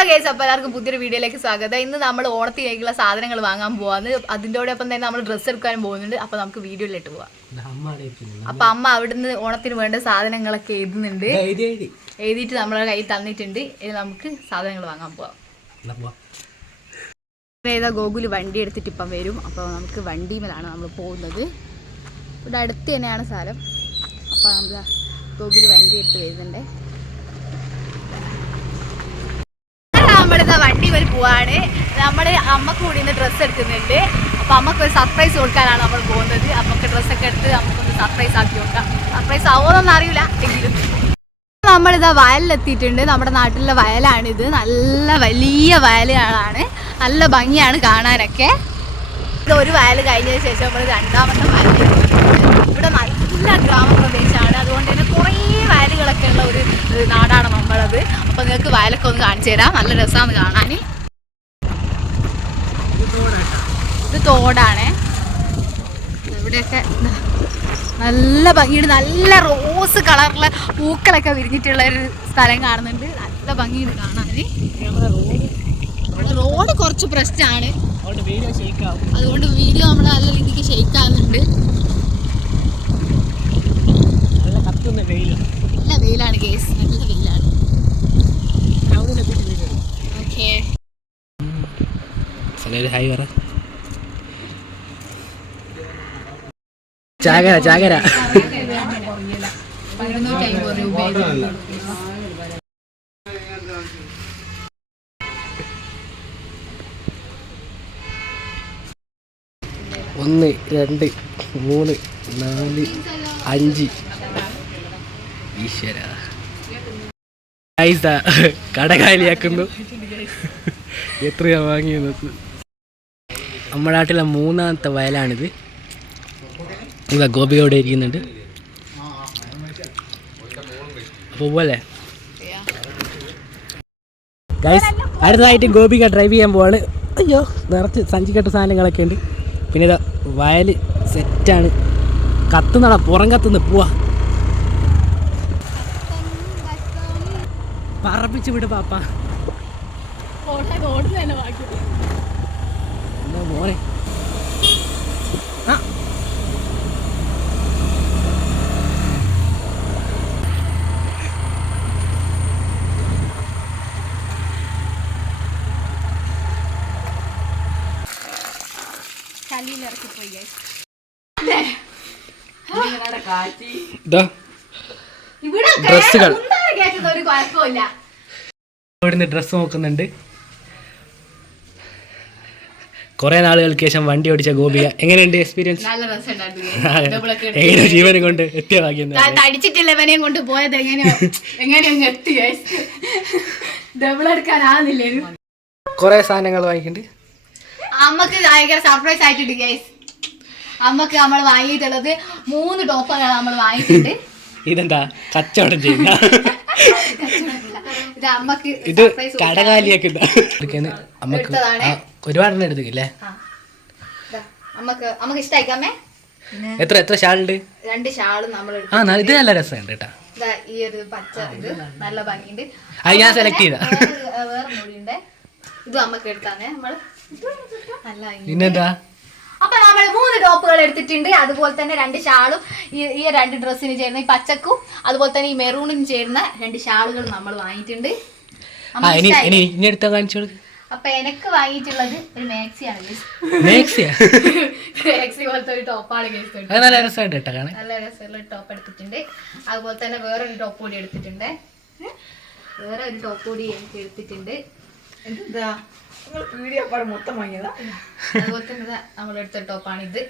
Hello case അപ്പോൾ എല്ലാവർക്കും പുതിയൊരു വീഡിയോയിലേക്ക് സ്വാഗതം. ഇന്ന് നമ്മൾ ഓണത്തിലേക്കുള്ള സാധനങ്ങൾ വാങ്ങാൻ പോവാന്ന് അതിന്റെയോടൊപ്പം തന്നെ നമ്മൾ ഡ്രസ്സ് എടുക്കാൻ പോകുന്നുണ്ട്. അപ്പോൾ നമുക്ക് വീഡിയോയിലിട്ട് പോവാം. അപ്പം അമ്മ അവിടുന്ന് ഓണത്തിന് വേണ്ട സാധനങ്ങളൊക്കെ എഴുതുന്നുണ്ട്. എഴുതിയിട്ട് നമ്മളെ കയ്യിൽ തന്നിട്ടുണ്ട്. ഇനി നമുക്ക് സാധനങ്ങൾ വാങ്ങാൻ പോവാം. ഏതാ ഗോകുൽ വണ്ടി എടുത്തിട്ട് ഇപ്പം വരും. അപ്പോൾ നമുക്ക് വണ്ടിമേലാണ് നമ്മൾ പോകുന്നത്. ഇവിടെ അടുത്ത് തന്നെയാണ് സ്ഥലം അപ്പോൾ നമ്മൾ ഗോകുൽ വണ്ടി എടുത്ത് വരുന്നുണ്ട്. നമ്മളിതാ വണ്ടി വരെ പോവാണ്. നമ്മൾ അമ്മയ്ക്ക് കൂടി ഇന്ന് ഡ്രസ്സ് എടുക്കുന്നുണ്ട്. അപ്പം അമ്മയ്ക്ക് ഒരു സർപ്രൈസ് കൊടുക്കാനാണ് നമ്മൾ പോകുന്നത്. അമ്മയ്ക്ക് ഡ്രസ്സൊക്കെ എടുത്ത് നമുക്കൊന്ന് സർപ്രൈസ് ആക്കി കൊടുക്കാം. സർപ്രൈസ് ആവുമെന്നൊന്നും അറിയില്ല എങ്കിലും. നമ്മളിതാ വയലിലെത്തിയിട്ടുണ്ട്. നമ്മുടെ നാട്ടിലെ വയലാണിത്. നല്ല വലിയ വയലുകളാണ്. നല്ല ഭംഗിയാണ് കാണാനൊക്കെ. ഇത് ഒരു വയൽ കഴിഞ്ഞതിന് ശേഷം നമ്മൾ രണ്ടാമത്തെ വയലിലേക്ക്. ഇവിടെ നല്ല ഗ്രാമപ്രദേശമാണ് അതുകൊണ്ട് തന്നെ കുറേ വയലുകളൊക്കെ ഉള്ള ഒരു ഒരു നാടാണ് നമ്മളത് അപ്പോൾ നിങ്ങൾക്ക് വയലൊക്കെ ഒന്ന് കാണിച്ചു തരാം. നല്ല രസമാണ് കാണാൻ ഇത് തോടാണ്. ഇവിടെയൊക്കെ നല്ല ഭംഗിയുണ്ട്. നല്ല റോസ് കളറിലെ പൂക്കളൊക്കെ വിരിഞ്ഞിട്ടുള്ള ഒരു സ്ഥലം കാണുന്നുണ്ട്. നല്ല ഭംഗിയുണ്ട് കാണാൻ റോഡ് കുറച്ച് പ്രശ്നമാണ്. അതുകൊണ്ട് വീഡിയോ നമ്മൾ നല്ല രീതിക്ക് ഷെയ്ക്ക് ആവുന്നുണ്ട്. നല്ല വെയിലാണ് കേസ് നല്ല വെയിൽ ഹായ് പറ ചാകര ചാകര. ഒന്ന് രണ്ട് മൂന്ന് നാല് അഞ്ച്. ഈശ്വര. ദാ കട കാലിയാക്കുന്നു. എത്രയാ വാങ്ങിയത് നമ്മുടെ നാട്ടിലെ മൂന്നാമത്തെ വയലാണിത്. ഇതാ ഗോപിയോടെ ഇരിക്കുന്നുണ്ട്. പോവല്ലേ അടുത്തതായിട്ട് ഗോപിക ഡ്രൈവ് ചെയ്യാൻ പോവാണ്. അയ്യോ നിറച്ച് സഞ്ചിക്കട്ട സാധനങ്ങളൊക്കെ ഉണ്ട്. പിന്നെ ഇതാ വയൽ സെറ്റാണ് കത്തുന്നടാ പുറം കത്തുന്നു. പോവാ. പറപ്പിച്ച് വിട് പാപ്പ. മോനെ. ആ. ഡ്രസ്സുകൾ. ഒരു കുഴപ്പമില്ല. ഇവിടുന്ന് ഡ്രസ്സ് നോക്കുന്നുണ്ട്. കുറെ നാളുകൾക്ക് ശേഷം വണ്ടി ഓടിച്ച ഗോപിക. എങ്ങനെയുണ്ട് എക്സ്പീരിയൻസ് എങ്ങനെ ജീവനം കൊണ്ട് എത്തിയ ഭാഗ്യം ത- തടിച്ചിട്ടില്ല കൊണ്ട് പോയത് കുറെ സാധനങ്ങൾ വാങ്ങിക്കുന്നുണ്ട് അമ്മയ്ക്ക് ഭയങ്കര സർപ്രൈസ് ആയിട്ടുണ്ട് ഗൈസ് അമ്മയ്ക്ക് നമ്മൾ വാങ്ങിയിട്ടുള്ളത് മൂന്ന് ടോപ്പുകളാണ് നമ്മൾ വാങ്ങിയിട്ടുണ്ട്. ഇതെന്താ? കച്ചവടം ചെയ്യുന്ന? ഇത് കടകാലിയൊക്കെ അമ്മയ്ക്ക് ഒരുപാടെണ്ണം എടുത്തില്ലേ എത്ര എത്ര ഷാളുണ്ട്? രണ്ട് ഷാളും നമ്മൾ ആ ഇത് നല്ല രസമുണ്ട് കേട്ടാ. ഈ ഒരു പച്ച ഇത് നല്ല ഭംഗിയുണ്ട്. അത് ഞാൻ സെലക്ട് ചെയ്ത. വേറെ- മുടിയുണ്ട് ഇത് അമ്മയ്ക്ക് എടുത്താന്നേ നമ്മൾ. നല്ല. പിന്നെന്താ? നമ്മൾ മൂന്ന് ടോപ്പുകൾ എടുത്തിട്ടുണ്ട്. അതുപോലെ തന്നെ രണ്ട് ഷാളും ഈ ഈ രണ്ട് ഡ്രസ്സിന് ചേരുന്ന ഈ പച്ചക്കും അതുപോലെ തന്നെ ഈ മെറൂണിന് ചേരുന്ന രണ്ട് ഷാളുകൾ നമ്മൾ വാങ്ങിയിട്ടുണ്ട്. അപ്പൊ എനിക്ക് വാങ്ങിയിട്ടുള്ളത് ഒരു മാക്സിയാണ് മാക്സി പോലത്തെ ഒരു ടോപ്പാണ് നല്ല രസമുള്ള ടോപ്പ് എടുത്തിട്ടുണ്ട്. അതുപോലെ തന്നെ വേറൊരു ടോപ്പ് കൂടി എടുത്തിട്ടുണ്ട്. വേറെ ഒരു ടോപ്പ് കൂടി എനിക്ക് എടുത്തിട്ടുണ്ട്. എന്താ മൊത്തം വാങ്ങിയതാ. അതുപോലെ തന്നെ ഇതാ നമ്മളെടുത്ത ടോപ്പാണ് ഇത്.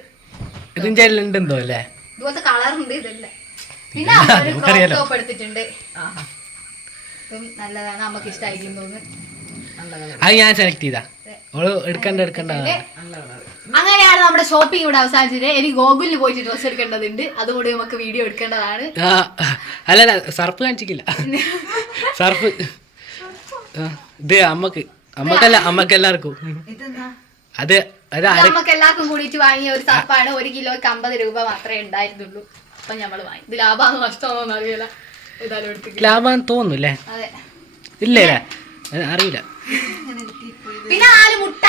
അല്ലേ? ഇതുപോലത്തെ കളറുണ്ട് ഇതല്ല. പിന്നെ ഒരു നമുക്കറിയാലോ. ടോപ്പ് എടുത്തിട്ടുണ്ട്. ഇതും നല്ലതാണ് നമുക്ക് ഇഷ്ടമായിരിക്കും തോന്നുന്നു. അത് ഞാൻ സെലക്ട് ചെയ്താ. എടുക്കണ്ട എടുക്കണ്ട. അങ്ങനെയാണ് നമ്മുടെ ഷോപ്പിംഗ് ഇവിടെ അവസാനിച്ചത്. എനിക്ക് ഗോകുലിന് പോയിട്ട് ഡ്രസ് എടുക്കേണ്ടതുണ്ട്. അതുകൂടി നമുക്ക് വീഡിയോ എടുക്കേണ്ടതാണ്. അല്ലല്ല സർഫ് കാണിച്ചിട്ടില്ല സർഫ്. ഇത് അമ്മയ്ക്ക്. അമ്മക്കല്ല അമ്മക്കെല്ലാവർക്കും. അത് അത് നമുക്ക് എല്ലാവർക്കും കൂടിയിട്ട് വാങ്ങിയ ഒരു സർപ്പാണ് ഒരു കിലോയ്ക്ക് അമ്പത് രൂപ മാത്രമേ ഉണ്ടായിരുന്നുള്ളൂ. അപ്പൊ നമ്മൾ വാങ്ങി. ഇത് ലാഭമാണോ നഷ്ടമാണോ അറിയില്ല. ലാഭം തോന്നുന്നു അല്ലേ അതെ. ഇല്ലേ? അറിയില്ല. പിന്നെ നാല് മുട്ട.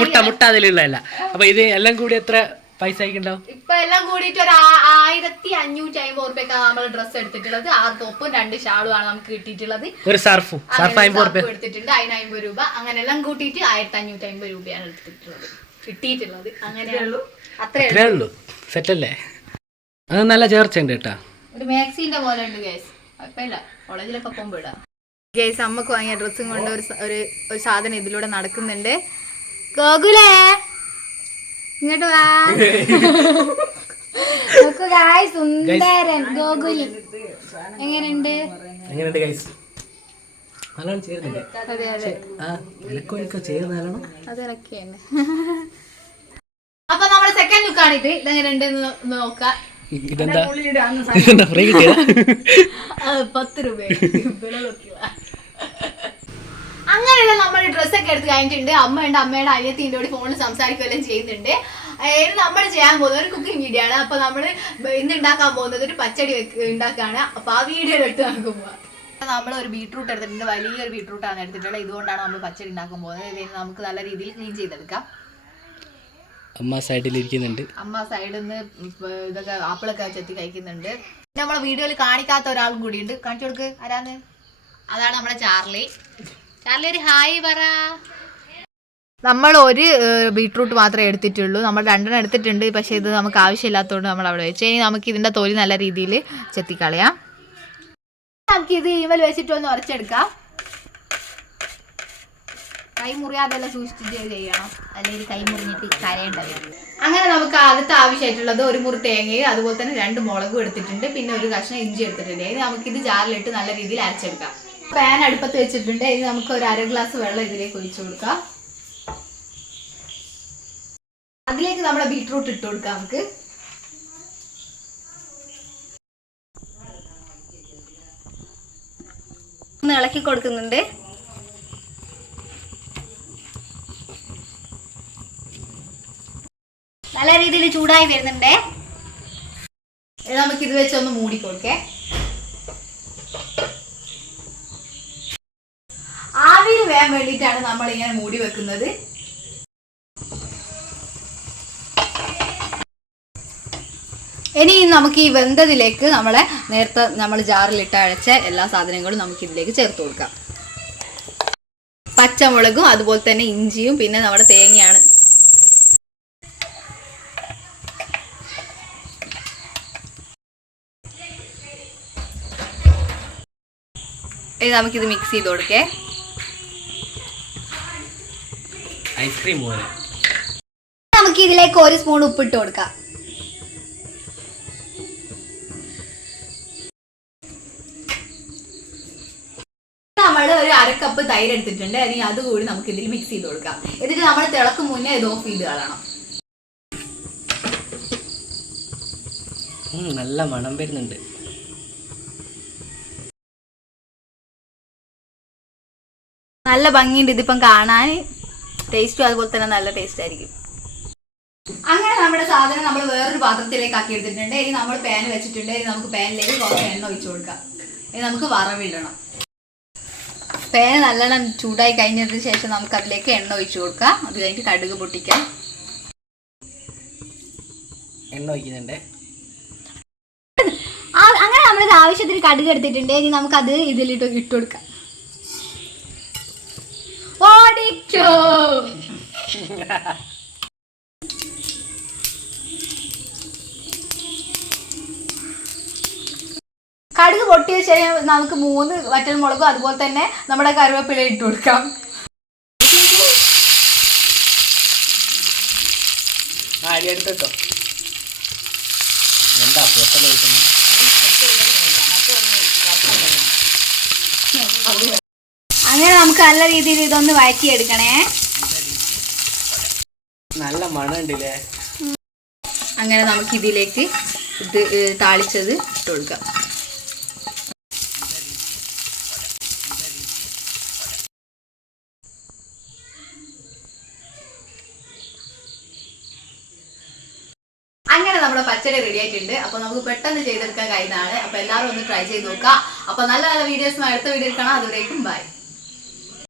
മുട്ട. മുട്ട അതിലുള്ളതല്ല. അപ്പൊ ഇത് എല്ലാം കൂടി എത്ര പൈസ ആയിക്കുണ്ടാവും ഇപ്പൊ എല്ലാം കൂടിയിട്ട് ഒരു ആയിരത്തി അഞ്ഞൂറ്റി അമ്പത് റുപ്യക്കാണ് നമ്മൾ ഡ്രസ്സ് എടുത്തിട്ടുള്ളത്. ആ രണ്ട് ഷാളും ആണ് നമുക്ക് കിട്ടിയിട്ടുള്ളത്. ഒരു സർഫും സർഫ് അമ്പത് റുപ്യ എടുത്തിട്ടുണ്ട്. അതിന് അമ്പത് രൂപ. അങ്ങനെ എല്ലാം കൂട്ടിയിട്ട് ആയിരത്തി അഞ്ഞൂറ്റി അമ്പത് രൂപയാണ് എടുത്തിട്ടുള്ളത്. കിട്ടിയിട്ടുള്ളത്. അങ്ങനെ അത്രേ ഉള്ളൂ. സെറ്റ് അല്ലേ അത് നല്ല ചേർച്ച ഉണ്ട് കേട്ടാ. ഒരു മാക്സിന്റെ പോലെ ഉണ്ട് ഗേസ് കുഴപ്പമില്ല. കോളേജിലൊക്കെ പോകുമ്പോൾ ഇടാം. ഗേസ് അമ്മയ്ക്ക് വാങ്ങിയ ഡ്രസ്സും കൊണ്ട് ഒരു ഒരു സാധനം ഇതിലൂടെ നടക്കുന്നുണ്ട്. ഗോകുലേ! ഇങ്ങോട്ട് വാ. നോക്കൂ ഗായ് സുന്ദരൻ ഗോകുലി. എങ്ങനെയുണ്ട്? എങ്ങനെയുണ്ട് ഗൈസ് നല്ലോണം ചേരുന്നില്ലേ? ആ വിലക്കൊലിക്കോ ചേർന്ന് നല്ലോണം. അതൊക്കെയാണ് അപ്പൊ നമ്മുടെ സെക്കൻഡ് ലുക്കാണ് ഇത്. ഇതെങ്ങനെയുണ്ട് നോക്കാം. ഇതെന്താ? ഇതെന്താ ഫ്രീ കിട്ടിയതാ? പത്ത് രൂപ അങ്ങനെയുള്ള നമ്മൾ ഡ്രസ്സൊക്കെ എടുത്ത് കഴിഞ്ഞിട്ടുണ്ട്. അമ്മയുണ്ട് അമ്മയുടെ അനിയത്തിന്റെ കൂടി ഫോണിൽ സംസാരിക്കുകയെല്ലാം ചെയ്യുന്നുണ്ട്. അതായത് നമ്മൾ ചെയ്യാൻ പോകുന്നത് ഒരു കുക്കിംഗ് വീഡിയോ ആണ്. അപ്പൊ നമ്മൾ ഇന്ന് ഉണ്ടാക്കാൻ പോകുന്നത് ഒരു പച്ചടി ഉണ്ടാക്കുകയാണ് അപ്പോൾ അപ്പൊ ആ വീഡിയോ എടുത്ത് നമുക്ക് പോവാം. നമ്മൾ ഒരു ബീട്രൂട്ട് എടുത്തിട്ടുണ്ട്. വലിയൊരു ബീട്രൂട്ടാണ് എടുത്തിട്ടുള്ളത്. ഇതുകൊണ്ടാണ് നമ്മൾ പച്ചടി ഉണ്ടാക്കാൻ പോകുന്നത്. ഇതിന് നമുക്ക് നല്ല രീതിയിൽ ക്ലീൻ ചെയ്തെടുക്കാം. അമ്മ സൈഡിൽ ഇരിക്കുന്നുണ്ട്. അമ്മ സൈഡിൽ നിന്ന് ഇതൊക്കെ ആപ്പിളൊക്കെ ചെത്തി കഴിക്കുന്നുണ്ട്. നമ്മളെ വീഡിയോയിൽ കാണിക്കാത്ത ഒരാളും കൂടിയുണ്ട്. കാണിച്ചു കൊടുക്ക്. ആരാന്ന്? അതാണ് നമ്മുടെ ചാർലി. ചാർലി ഹായ് പറ. നമ്മൾ ഒരു ബീട്രൂട്ട് മാത്രമേ എടുത്തിട്ടുള്ളൂ. നമ്മൾ രണ്ടെണ്ണം എടുത്തിട്ടുണ്ട്. പക്ഷേ ഇത് നമുക്ക് ആവശ്യമില്ലാത്തതുകൊണ്ട് നമ്മൾ അവിടെ വെച്ച്. ഇനി നമുക്ക് ഇതിന്റെ തൊലി നല്ല രീതിയിൽ ചെത്തിക്കളയാം. നമുക്ക് ഇത് ഈമൽ വെച്ചിട്ട് ഒന്ന് ഉറച്ചെടുക്കാം കൈ മുറിയാതെല്ലാം സൂക്ഷിച്ചിട്ട് ചെയ്യണം. അല്ലെങ്കിൽ കൈ മുറിഞ്ഞിട്ട് കരയേണ്ട അങ്ങനെ നമുക്ക് ആദ്യത്തെ ആവശ്യമായിട്ടുള്ളത് ഒരു മുറി തേങ്ങയും അതുപോലെ തന്നെ രണ്ട് മുളകും എടുത്തിട്ടുണ്ട്. പിന്നെ ഒരു കഷ്ണം ഇഞ്ചി എടുത്തിട്ടുണ്ട്. നമുക്ക് ഇത് ജാറിലിട്ട് നല്ല രീതിയിൽ അരച്ചെടുക്കാം. പാൻ അടുപ്പത്ത് വെച്ചിട്ടുണ്ട്. ഇനി നമുക്ക് ഒരു അര ഗ്ലാസ് വെള്ളം ഇതിലേക്ക് ഒഴിച്ചു കൊടുക്കാം. അതിലേക്ക് നമ്മുടെ ബീട്രൂട്ട് ഇട്ട് കൊടുക്കാം നമുക്ക്. ഒന്ന് ഇളക്കി കൊടുക്കുന്നുണ്ട്. നല്ല രീതിയിൽ ചൂടായി വരുന്നുണ്ട്. നമുക്കിത് വെച്ചൊന്ന് ഇത് വെച്ച് ഒന്ന് മൂടി കൊടുക്കേ. വേണ്ടിയിട്ടാണ് നമ്മൾ ഇങ്ങനെ മൂടി വെക്കുന്നത്. ഇനി നമുക്ക് ഈ വെന്തതിലേക്ക് നമ്മളെ നേരത്തെ നമ്മൾ ജാറിലിട്ട് അഴച്ച എല്ലാ സാധനങ്ങളും നമുക്ക് ഇതിലേക്ക് ചേർത്ത് കൊടുക്കാം. പച്ചമുളകും അതുപോലെ തന്നെ ഇഞ്ചിയും പിന്നെ നമ്മുടെ തേങ്ങയാണ്. ഇനി നമുക്കിത് മിക്സ് ചെയ്ത് കൊടുക്കേ. ഐസ്ക്രീം പോലെ നമുക്ക് ഇതിലേക്ക് ഒരു സ്പൂൺ ഉപ്പിട്ട് കൊടുക്കാം. നമ്മൾ ഒരു അരക്കപ്പ് തൈര് എടുത്തിട്ടുണ്ട്. അല്ലെങ്കിൽ അതുകൂടി നമുക്ക് ഇതിൽ മിക്സ് ചെയ്ത് കൊടുക്കാം. എന്നിട്ട് നമ്മൾ തിളക്കും മുന്നേ ഇത് ഓഫ് ചെയ്ത് കളയണം. നല്ല മണം വരുന്നുണ്ട്. നല്ല ഭംഗിയുണ്ട് ഇതിപ്പം കാണാൻ. ടേസ്റ്റും അതുപോലെ തന്നെ നല്ല ടേസ്റ്റ് ആയിരിക്കും. അങ്ങനെ നമ്മുടെ സാധനം നമ്മൾ വേറൊരു പാത്രത്തിലേക്ക് ആക്കി എടുത്തിട്ടുണ്ട്. ഇനി നമ്മൾ പാൻ വെച്ചിട്ടുണ്ട്. ഇനി നമുക്ക് പാനിലേക്ക് കുറച്ച് എണ്ണ ഒഴിച്ചു കൊടുക്കാം. ഇനി നമുക്ക് വറവിടണം. പാൻ നല്ലോണം ചൂടായി കഴിഞ്ഞതിന് ശേഷം നമുക്ക് അതിലേക്ക് എണ്ണ ഒഴിച്ചു കൊടുക്കാം. അത് കഴിഞ്ഞിട്ട് കടുക് പൊട്ടിക്കാം. എണ്ണ ഒഴിക്കുന്നുണ്ട്. അങ്ങനെ നമ്മളിത് ആവശ്യത്തിന് കടുക് എടുത്തിട്ടുണ്ട്. ഇനി നമുക്കത് ഇതിലിട്ട് ഇട്ട് കൊടുക്കാം. കടുക് പൊട്ടിയ ശേഷം നമുക്ക് മൂന്ന് വറ്റൽ മുളകും അതുപോലെ തന്നെ നമ്മുടെ കറിവേപ്പില ഇട്ട് കൊടുക്കാം. അരി എടുത്തോ എന്താ പൊട്ടൽ കഴിക്കുന്നത് അങ്ങനെ നമുക്ക് നല്ല രീതിയിൽ ഇതൊന്ന് വഴറ്റിയെടുക്കണേ. നല്ല മണുണ്ടല്ലേ അങ്ങനെ നമുക്ക് ഇതിലേക്ക് ഇത് താളിച്ചത് ഇട്ട് കൊടുക്കാം. അങ്ങനെ നമ്മുടെ പച്ചടി റെഡി ആയിട്ടുണ്ട്. അപ്പൊ നമുക്ക് പെട്ടെന്ന് ചെയ്തെടുക്കാൻ കഴിയുന്നതാണ്. അപ്പൊ എല്ലാവരും ഒന്ന് ട്രൈ ചെയ്ത് നോക്കാം അപ്പൊ നല്ല നല്ല വീഡിയോസ് അടുത്ത വീഡിയോ കാണാം. അതുവരേക്കും ബൈ